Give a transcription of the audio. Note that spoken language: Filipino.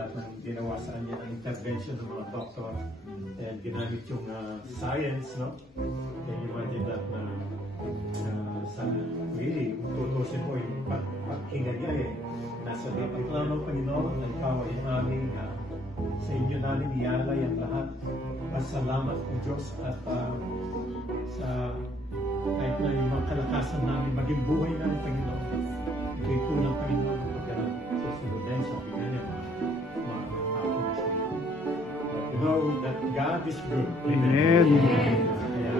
lahat ng ginawa sa kanya ng intervention ng mga doktor and ginamit yung science, no? Can you imagine that na sa really, tutusin mo yung paghinga niya nasa dapat lang ng Panginoon at ikaw ay aming sa inyo namin ialay ang lahat. Pasalamat po Diyos at sa kahit na yung mga kalakasan namin maging buhay na ng Panginoon. Ito'y po ng Panginoon pag susunod din sa bigyan niya mga happiness. You know that God is good. Amen. Kaya